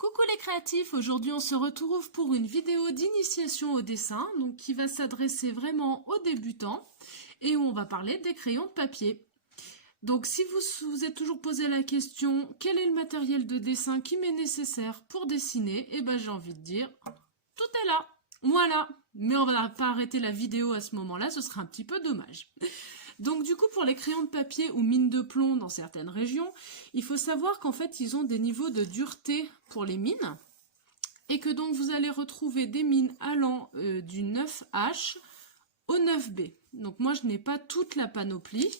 Coucou les créatifs, aujourd'hui on se retrouve pour une vidéo d'initiation au dessin, donc qui va s'adresser vraiment aux débutants et où on va parler des crayons de papier. Donc si vous vous êtes toujours posé la question quel est le matériel de dessin qui m'est nécessaire pour dessiner, eh ben j'ai envie de dire tout est là, voilà. Mais on va pas arrêter la vidéo à ce moment-là, ce serait un petit peu dommage. Donc du coup, pour les crayons de papier ou mines de plomb dans certaines régions, il faut savoir qu'en fait, ils ont des niveaux de dureté pour les mines et que donc vous allez retrouver des mines allant du 9H au 9B. Donc moi, je n'ai pas toute la panoplie.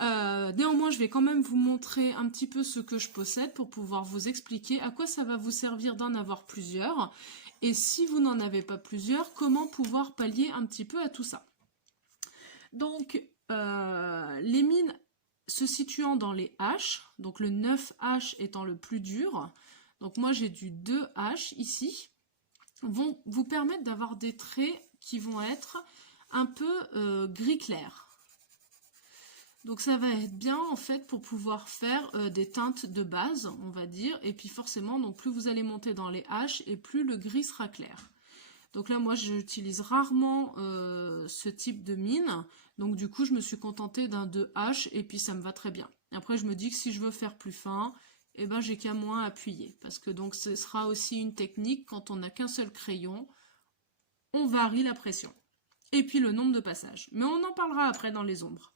Néanmoins, je vais quand même vous montrer un petit peu ce que je possède pour pouvoir vous expliquer à quoi ça va vous servir d'en avoir plusieurs. Et si vous n'en avez pas plusieurs, comment pouvoir pallier un petit peu à tout ça. Donc, les mines se situant dans les H, donc le 9H étant le plus dur, donc moi j'ai du 2H ici, vont vous permettre d'avoir des traits qui vont être un peu gris clair. Donc ça va être bien en fait pour pouvoir faire des teintes de base, on va dire, et puis forcément, donc plus vous allez monter dans les H et plus le gris sera clair. Donc là, moi, j'utilise rarement ce type de mine. Donc du coup, je me suis contentée d'un 2H et puis ça me va très bien. Après, je me dis que si je veux faire plus fin, eh ben, j'ai qu'à moins appuyer. Parce que donc ce sera aussi une technique, quand on n'a qu'un seul crayon, on varie la pression. Et puis le nombre de passages. Mais on en parlera après dans les ombres.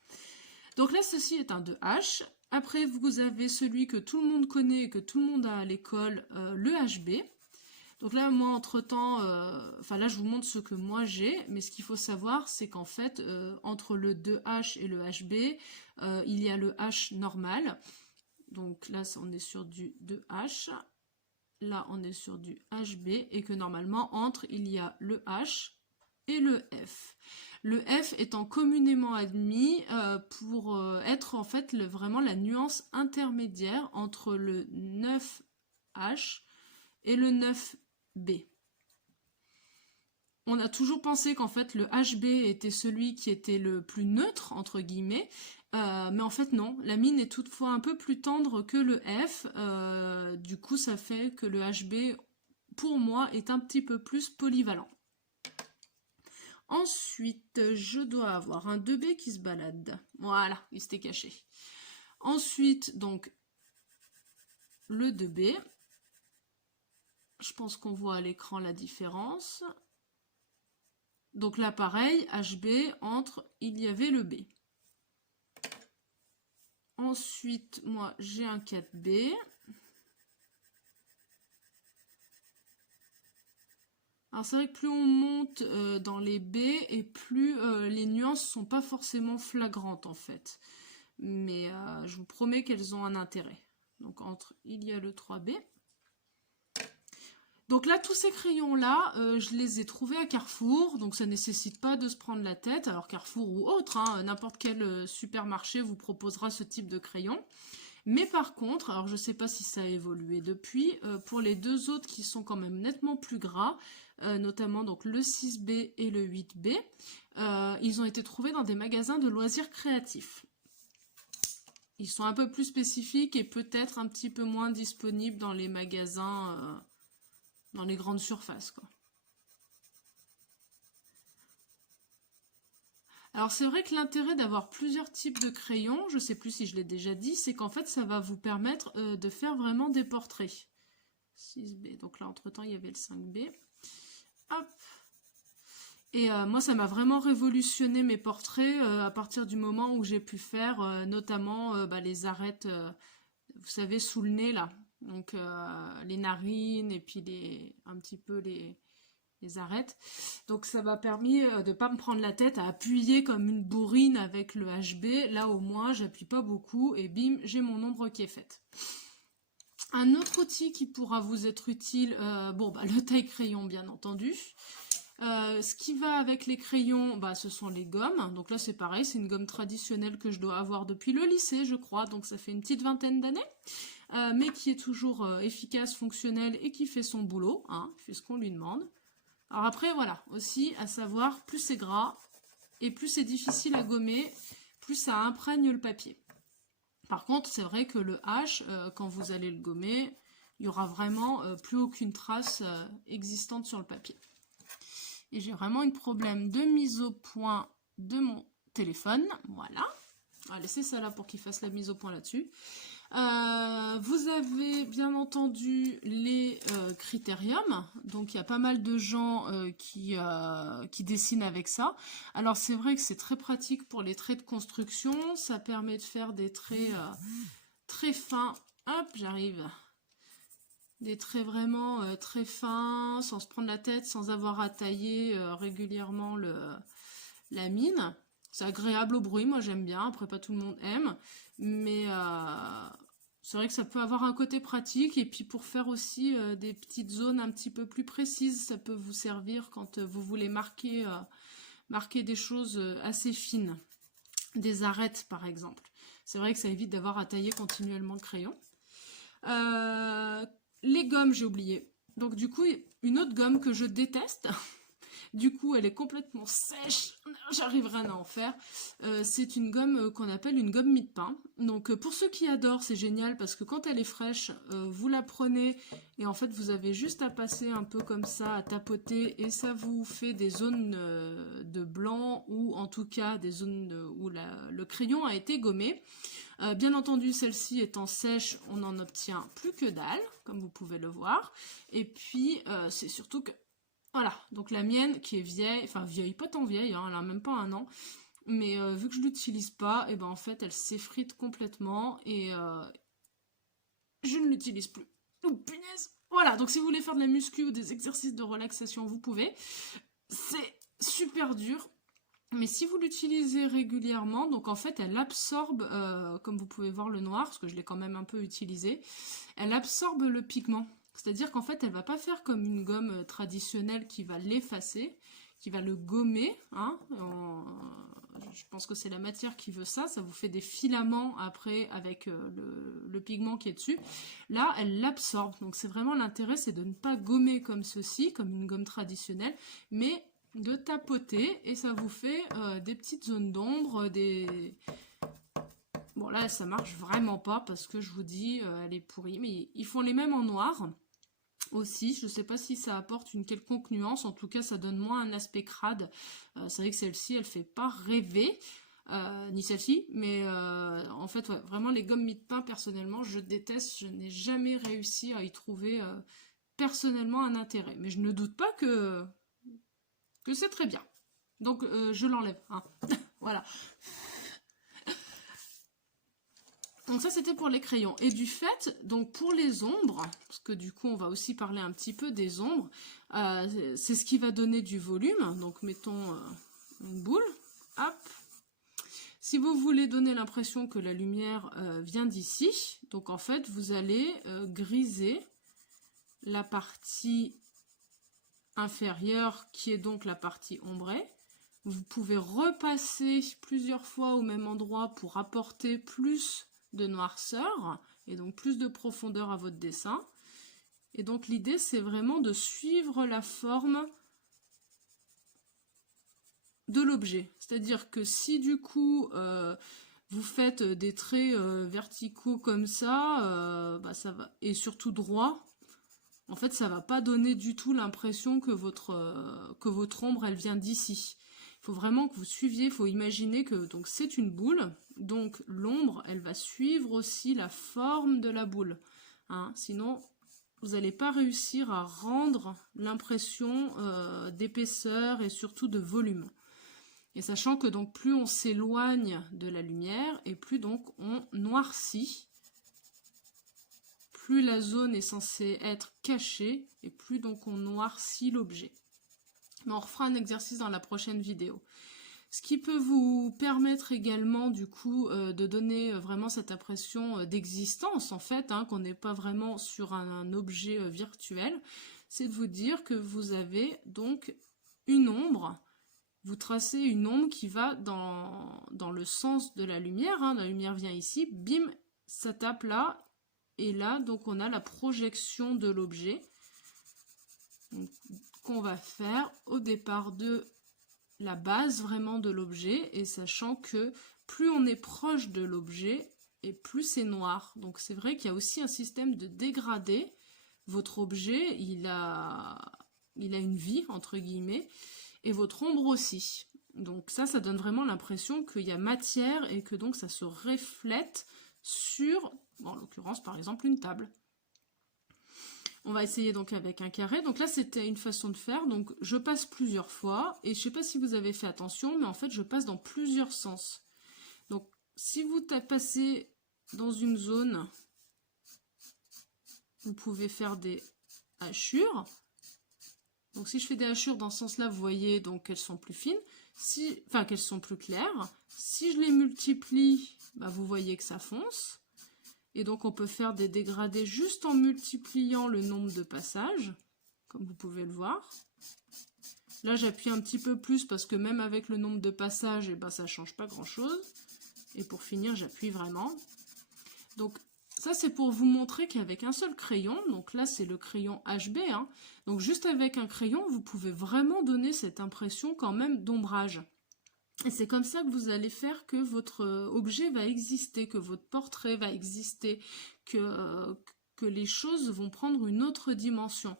Donc là, ceci est un 2H. Après, vous avez celui que tout le monde connaît et que tout le monde a à l'école, le HB. Donc là, moi, entre-temps, là, je vous montre ce que moi j'ai, mais ce qu'il faut savoir, c'est qu'en fait, entre le 2H et le HB, il y a le H normal. Donc là, on est sur du 2H. Là, on est sur du HB, et que normalement, entre, il y a le H et le F. Le F étant communément admis pour être en fait vraiment la nuance intermédiaire entre le 9H et le 9B. On a toujours pensé qu'en fait le HB était celui qui était le plus neutre, entre guillemets, mais en fait non, la mine est toutefois un peu plus tendre que le F, du coup ça fait que le HB, pour moi, est un petit peu plus polyvalent. Ensuite, je dois avoir un 2B qui se balade. Voilà, il s'était caché. Ensuite, donc, le 2B. Je pense qu'on voit à l'écran la différence. Donc là, pareil, HB, entre, il y avait le B. Ensuite, moi, j'ai un 4B. Alors c'est vrai que plus on monte dans les B et plus les nuances sont pas forcément flagrantes en fait. Mais je vous promets qu'elles ont un intérêt. Donc entre, il y a le 3B. Donc là, tous ces crayons-là, je les ai trouvés à Carrefour, donc ça ne nécessite pas de se prendre la tête. Alors Carrefour ou autre, hein, n'importe quel supermarché vous proposera ce type de crayon. Mais par contre, alors je ne sais pas si ça a évolué depuis, pour les deux autres qui sont quand même nettement plus gras, notamment donc le 6B et le 8B, ils ont été trouvés dans des magasins de loisirs créatifs. Ils sont un peu plus spécifiques et peut-être un petit peu moins disponibles dans les magasins, dans les grandes surfaces, quoi. Alors c'est vrai que l'intérêt d'avoir plusieurs types de crayons, je ne sais plus si je l'ai déjà dit, c'est qu'en fait ça va vous permettre de faire vraiment des portraits. 6B, donc là entre temps il y avait le 5B. Hop. Et moi ça m'a vraiment révolutionné mes portraits à partir du moment où j'ai pu faire notamment les arêtes, vous savez, sous le nez là. Donc les narines et puis un petit peu les arêtes. Donc ça m'a permis de ne pas me prendre la tête à appuyer comme une bourrine avec le HB. Là au moins j'appuie pas beaucoup et bim, j'ai mon ombre qui est faite. Un autre outil qui pourra vous être utile, le taille-crayon bien entendu. Ce qui va avec les crayons, ce sont les gommes. Donc là c'est pareil, c'est une gomme traditionnelle que je dois avoir depuis le lycée je crois, donc ça fait une petite vingtaine d'années. Mais qui est toujours efficace, fonctionnelle et qui fait son boulot, hein, fait ce qu'on lui demande. Alors après, voilà, aussi à savoir, plus c'est gras et plus c'est difficile à gommer, plus ça imprègne le papier. Par contre, c'est vrai que le H, quand vous allez le gommer, il n'y aura vraiment plus aucune trace existante sur le papier. Et j'ai vraiment un problème de mise au point de mon téléphone. Voilà. On va laisser ça là pour qu'il fasse la mise au point là-dessus. Vous avez bien entendu les critériums. Donc il y a pas mal de gens qui dessinent avec ça. Alors c'est vrai que c'est très pratique pour les traits de construction. Ça permet de faire des traits très fins. Hop, j'arrive. Des traits vraiment très fins, sans se prendre la tête, sans avoir à tailler régulièrement la mine. C'est agréable au bruit, moi j'aime bien, après pas tout le monde aime, mais c'est vrai que ça peut avoir un côté pratique, et puis pour faire aussi des petites zones un petit peu plus précises, ça peut vous servir quand vous voulez marquer des choses assez fines, des arêtes par exemple. C'est vrai que ça évite d'avoir à tailler continuellement le crayon. Les gommes, j'ai oublié. Donc du coup, une autre gomme que je déteste, du coup elle est complètement sèche, j'arriverai à en faire, c'est une gomme qu'on appelle une gomme mie de pain. Donc pour ceux qui adorent, c'est génial parce que quand elle est fraîche, vous la prenez et en fait vous avez juste à passer un peu comme ça, à tapoter, et ça vous fait des zones de blanc, ou en tout cas des zones où le crayon a été gommé. Bien entendu, celle-ci étant sèche, on n'en obtient plus que dalle, comme vous pouvez le voir. Et puis, c'est surtout que, voilà, donc la mienne qui est vieille, enfin vieille, pas tant vieille, hein, elle a même pas 1 an, mais vu que je l'utilise pas, et ben en fait, elle s'effrite complètement et je ne l'utilise plus. Oh punaise! Voilà, donc si vous voulez faire de la muscu ou des exercices de relaxation, vous pouvez. C'est super dur. Mais si vous l'utilisez régulièrement, donc en fait elle absorbe, comme vous pouvez voir le noir, parce que je l'ai quand même un peu utilisé, elle absorbe le pigment. C'est-à-dire qu'en fait elle va pas faire comme une gomme traditionnelle qui va l'effacer, qui va le gommer. Hein, je pense que c'est la matière qui veut ça, ça vous fait des filaments après avec le pigment qui est dessus. Là elle l'absorbe, donc c'est vraiment l'intérêt, c'est de ne pas gommer comme ceci, comme une gomme traditionnelle, mais de tapoter, et ça vous fait des petites zones d'ombre, des... Bon là ça marche vraiment pas parce que je vous dis elle est pourrie, mais ils font les mêmes en noir aussi. Je sais pas si ça apporte une quelconque nuance, en tout cas ça donne moins un aspect crade. C'est vrai que celle-ci elle fait pas rêver, ni celle-ci, mais en fait ouais, vraiment les gommes mie de pain personnellement je déteste, je n'ai jamais réussi à y trouver personnellement un intérêt, mais je ne doute pas que c'est très bien. Donc je l'enlève. Hein. Voilà. Donc ça c'était pour les crayons. Et du fait, donc pour les ombres, parce que du coup on va aussi parler un petit peu des ombres, c'est ce qui va donner du volume. Donc mettons une boule. Hop. Si vous voulez donner l'impression que la lumière vient d'ici, donc en fait vous allez griser la partie inférieure qui est donc la partie ombrée. Vous pouvez repasser plusieurs fois au même endroit pour apporter plus de noirceur et donc plus de profondeur à votre dessin. Et donc l'idée c'est vraiment de suivre la forme de l'objet. C'est-à-dire que si du coup vous faites des traits verticaux comme ça, bah ça va, et surtout droit, en fait, ça va pas donner du tout l'impression que votre ombre, elle vient d'ici. Il faut vraiment que vous suiviez, il faut imaginer que donc c'est une boule, donc l'ombre, elle va suivre aussi la forme de la boule. Hein, sinon, vous n'allez pas réussir à rendre l'impression d'épaisseur et surtout de volume. Et sachant que donc plus on s'éloigne de la lumière et plus donc on noircit. Plus la zone est censée être cachée et plus donc on noircit l'objet. Mais on refera un exercice dans la prochaine vidéo. Ce qui peut vous permettre également du coup de donner vraiment cette impression d'existence en fait, hein, qu'on n'est pas vraiment sur un objet virtuel, c'est de vous dire que vous avez donc une ombre, vous tracez une ombre qui va dans le sens de la lumière, hein, la lumière vient ici, bim, ça tape là. Et là, donc, on a la projection de l'objet qu'on va faire au départ de la base vraiment de l'objet, et sachant que plus on est proche de l'objet et plus c'est noir. Donc c'est vrai qu'il y a aussi un système de dégradé votre objet, il a une vie, entre guillemets, et votre ombre aussi. Donc ça donne vraiment l'impression qu'il y a matière et que donc ça se reflète sur, en l'occurrence, par exemple, une table. On va essayer donc avec un carré. Donc là, c'était une façon de faire. Donc je passe plusieurs fois. Et je ne sais pas si vous avez fait attention, mais en fait, je passe dans plusieurs sens. Donc, si vous passez dans une zone, vous pouvez faire des hachures. Donc si je fais des hachures dans ce sens-là, vous voyez donc qu'elles sont plus fines. Enfin, qu'elles sont plus claires. Si je les multiplie, bah, vous voyez que ça fonce. Et donc on peut faire des dégradés juste en multipliant le nombre de passages, comme vous pouvez le voir. Là j'appuie un petit peu plus parce que même avec le nombre de passages, eh ben, ça ne change pas grand chose. Et pour finir, j'appuie vraiment. Donc ça c'est pour vous montrer qu'avec un seul crayon, donc là c'est le crayon HB, hein, donc juste avec un crayon, vous pouvez vraiment donner cette impression quand même d'ombrage. Et c'est comme ça que vous allez faire que votre objet va exister, que votre portrait va exister, que les choses vont prendre une autre dimension.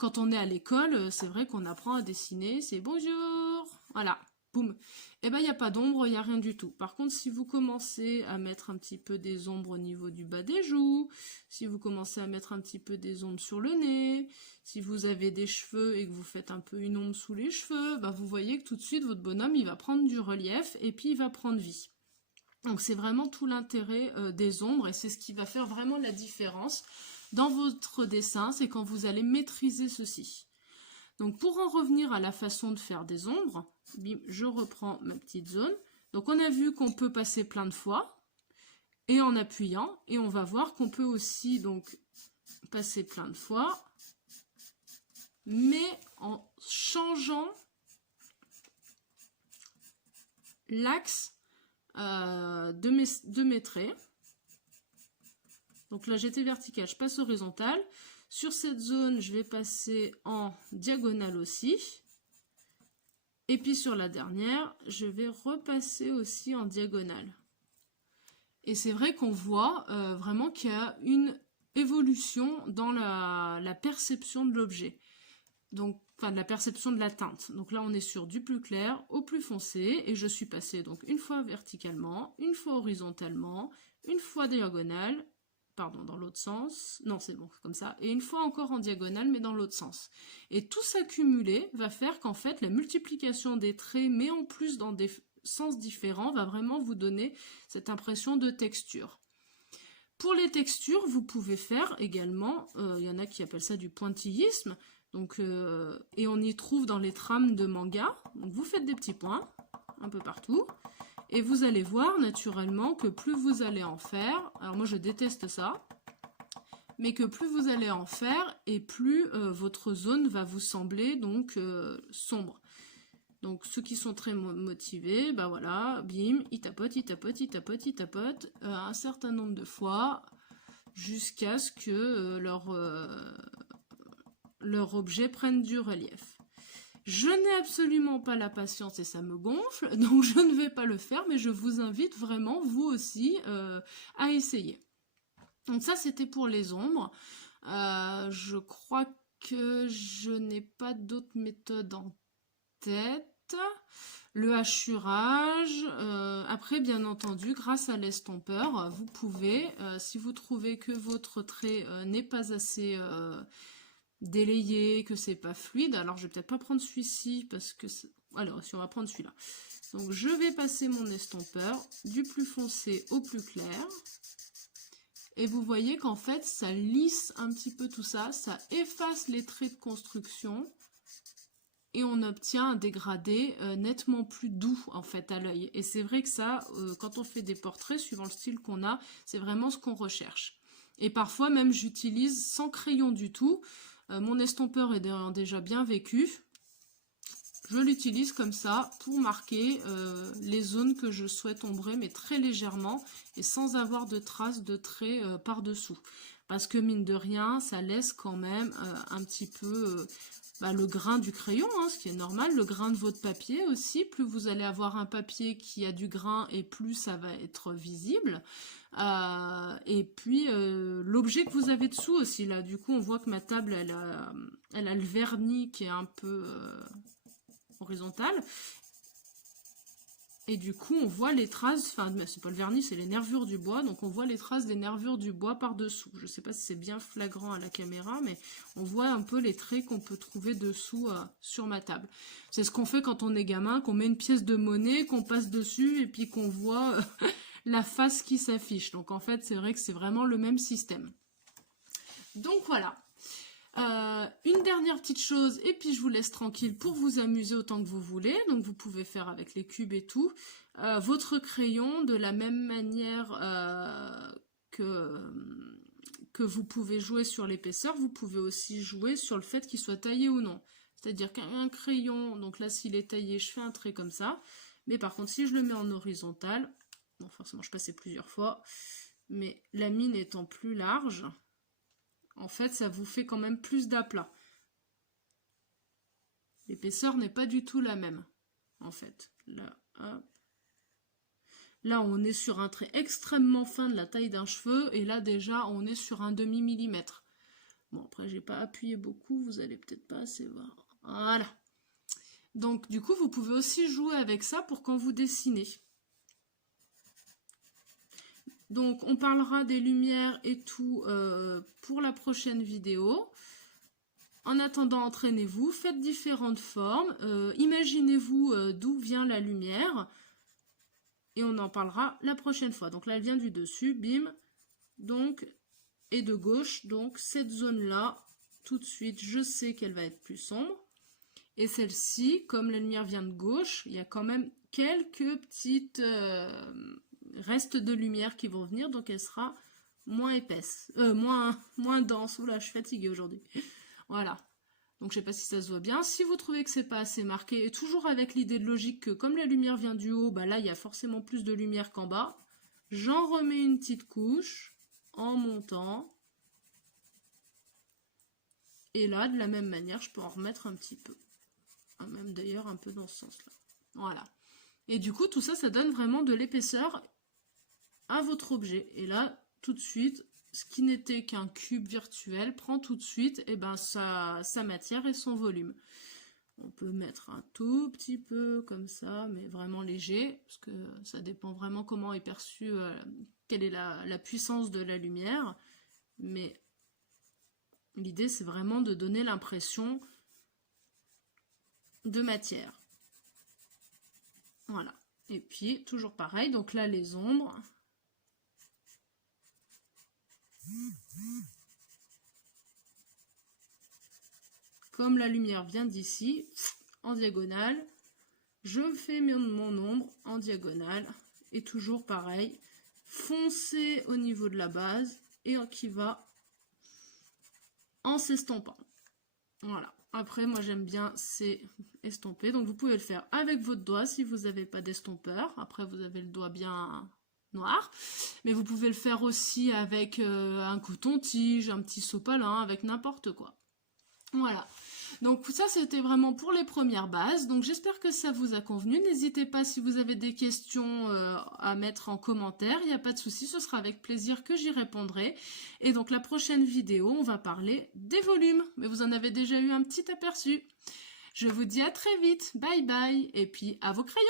Quand on est à l'école, c'est vrai qu'on apprend à dessiner, c'est bonjour, voilà, boum. Et bien il n'y a pas d'ombre, il n'y a rien du tout. Par contre, si vous commencez à mettre un petit peu des ombres au niveau du bas des joues, si vous commencez à mettre un petit peu des ombres sur le nez, si vous avez des cheveux et que vous faites un peu une ombre sous les cheveux, bah vous voyez que tout de suite votre bonhomme il va prendre du relief et puis il va prendre vie. Donc c'est vraiment tout l'intérêt des ombres et c'est ce qui va faire vraiment la différence dans votre dessin, c'est quand vous allez maîtriser ceci. Donc pour en revenir à la façon de faire des ombres, bim, je reprends ma petite zone. Donc on a vu qu'on peut passer plein de fois et en appuyant, et on va voir qu'on peut aussi donc passer plein de fois, mais en changeant l'axe de mes traits. Donc là j'étais verticale, je passe horizontal. Sur cette zone, je vais passer en diagonale aussi. Et puis sur la dernière, je vais repasser aussi en diagonale. Et c'est vrai qu'on voit vraiment qu'il y a une évolution dans la perception de l'objet. Donc, enfin, de la perception de la teinte. Donc là, on est sur du plus clair au plus foncé. Et je suis passée donc une fois verticalement, une fois horizontalement, une fois diagonale. Pardon, dans l'autre sens, non c'est bon, comme ça, et une fois encore en diagonale, mais dans l'autre sens. Et tout s'accumuler va faire qu'en fait, la multiplication des traits, mais en plus dans des sens différents, va vraiment vous donner cette impression de texture. Pour les textures, vous pouvez faire également, il y en a qui appellent ça du pointillisme, donc, et on y trouve dans les trames de manga, donc vous faites des petits points, un peu partout, et vous allez voir naturellement que plus vous allez en faire, alors moi je déteste ça, mais que plus vous allez en faire et plus votre zone va vous sembler donc sombre. Donc ceux qui sont très motivés, bah voilà, bim, ils tapotent, ils tapotent, ils tapotent, ils tapotent un certain nombre de fois jusqu'à ce que leur objet prenne du relief. Je n'ai absolument pas la patience et ça me gonfle, donc je ne vais pas le faire, mais je vous invite vraiment, vous aussi, à essayer. Donc ça, c'était pour les ombres. Je crois que je n'ai pas d'autres méthodes en tête. Le hachurage, après, bien entendu, grâce à l'estompeur, vous pouvez, si vous trouvez que votre trait n'est pas assez... délayé, que c'est pas fluide, alors je vais peut-être pas prendre celui-ci parce que alors si on va prendre celui-là, donc je vais passer mon estompeur du plus foncé au plus clair et vous voyez qu'en fait ça lisse un petit peu tout ça, ça efface les traits de construction et on obtient un dégradé nettement plus doux en fait à l'œil. Et c'est vrai que ça, quand on fait des portraits suivant le style qu'on a, c'est vraiment ce qu'on recherche. Et parfois même j'utilise sans crayon du tout. Mon estompeur est déjà bien vécu. Je l'utilise comme ça pour marquer les zones que je souhaite ombrer, mais très légèrement et sans avoir de traces de traits par-dessous. Parce que mine de rien, ça laisse quand même un petit peu le grain du crayon, hein, ce qui est normal, le grain de votre papier aussi. Plus vous allez avoir un papier qui a du grain et plus ça va être visible. Et puis l'objet que vous avez dessous aussi, là, du coup on voit que ma table, elle a le vernis qui est un peu horizontal. Et du coup, on voit les traces, enfin, c'est pas le vernis, c'est les nervures du bois, donc on voit les traces des nervures du bois par-dessous. Je sais pas si c'est bien flagrant à la caméra, mais on voit un peu les traits qu'on peut trouver dessous sur ma table. C'est ce qu'on fait quand on est gamin, qu'on met une pièce de monnaie, qu'on passe dessus, et puis qu'on voit la face qui s'affiche. Donc en fait, c'est vrai que c'est vraiment le même système. Donc voilà. Une dernière petite chose, et puis je vous laisse tranquille pour vous amuser autant que vous voulez. Donc vous pouvez faire avec les cubes et tout. Votre crayon, de la même manière que vous pouvez jouer sur l'épaisseur, vous pouvez aussi jouer sur le fait qu'il soit taillé ou non. C'est-à-dire qu'un crayon, donc là s'il est taillé, je fais un trait comme ça. Mais par contre, si je le mets en horizontal, bon forcément je passais plusieurs fois, mais la mine étant plus large, en fait, ça vous fait quand même plus d'aplat. L'épaisseur n'est pas du tout la même, en fait. Là, hop. Là, on est sur un trait extrêmement fin de la taille d'un cheveu, et là, déjà, on est sur un demi-millimètre. Bon, après, j'ai pas appuyé beaucoup, vous allez peut-être pas assez voir. Voilà. Donc, du coup, vous pouvez aussi jouer avec ça pour quand vous dessinez. Donc, on parlera des lumières et tout pour la prochaine vidéo. En attendant, entraînez-vous, faites différentes formes, imaginez-vous d'où vient la lumière, et on en parlera la prochaine fois. Donc là, elle vient du dessus, bim, donc, et de gauche, donc cette zone-là, tout de suite, je sais qu'elle va être plus sombre. Et celle-ci, comme la lumière vient de gauche, il y a quand même quelques petites restes de lumière qui vont venir, donc elle sera moins épaisse, moins dense. Oula, je suis fatiguée aujourd'hui. Voilà. Donc je sais pas si ça se voit bien. Si vous trouvez que c'est pas assez marqué, et toujours avec l'idée de logique que comme la lumière vient du haut, bah là il y a forcément plus de lumière qu'en bas. J'en remets une petite couche en montant. Et là, de la même manière, je peux en remettre un petit peu. Même d'ailleurs un peu dans ce sens-là. Voilà. Et du coup, tout ça, ça donne vraiment de l'épaisseur à votre objet. Et là, tout de suite, ce qui n'était qu'un cube virtuel prend tout de suite sa matière et son volume. On peut mettre un tout petit peu comme ça, mais vraiment léger, parce que ça dépend vraiment comment est perçu, quelle est la puissance de la lumière. Mais l'idée, c'est vraiment de donner l'impression de matière. Voilà. Et puis, toujours pareil, donc là, les ombres. Comme la lumière vient d'ici, en diagonale, je fais mon ombre en diagonale. Et toujours pareil, foncé au niveau de la base et qui va en s'estompant. Voilà. Après, moi j'aime bien c'est estomper. Donc vous pouvez le faire avec votre doigt si vous n'avez pas d'estompeur. Après, vous avez le doigt bien noir. Mais vous pouvez le faire aussi avec un coton-tige, un petit sopalin, avec n'importe quoi. Voilà. Donc ça, c'était vraiment pour les premières bases. Donc j'espère que ça vous a convenu. N'hésitez pas si vous avez des questions à mettre en commentaire. Il n'y a pas de souci, ce sera avec plaisir que j'y répondrai. Et donc la prochaine vidéo, on va parler des volumes. Mais vous en avez déjà eu un petit aperçu. Je vous dis à très vite. Bye bye. Et puis à vos crayons.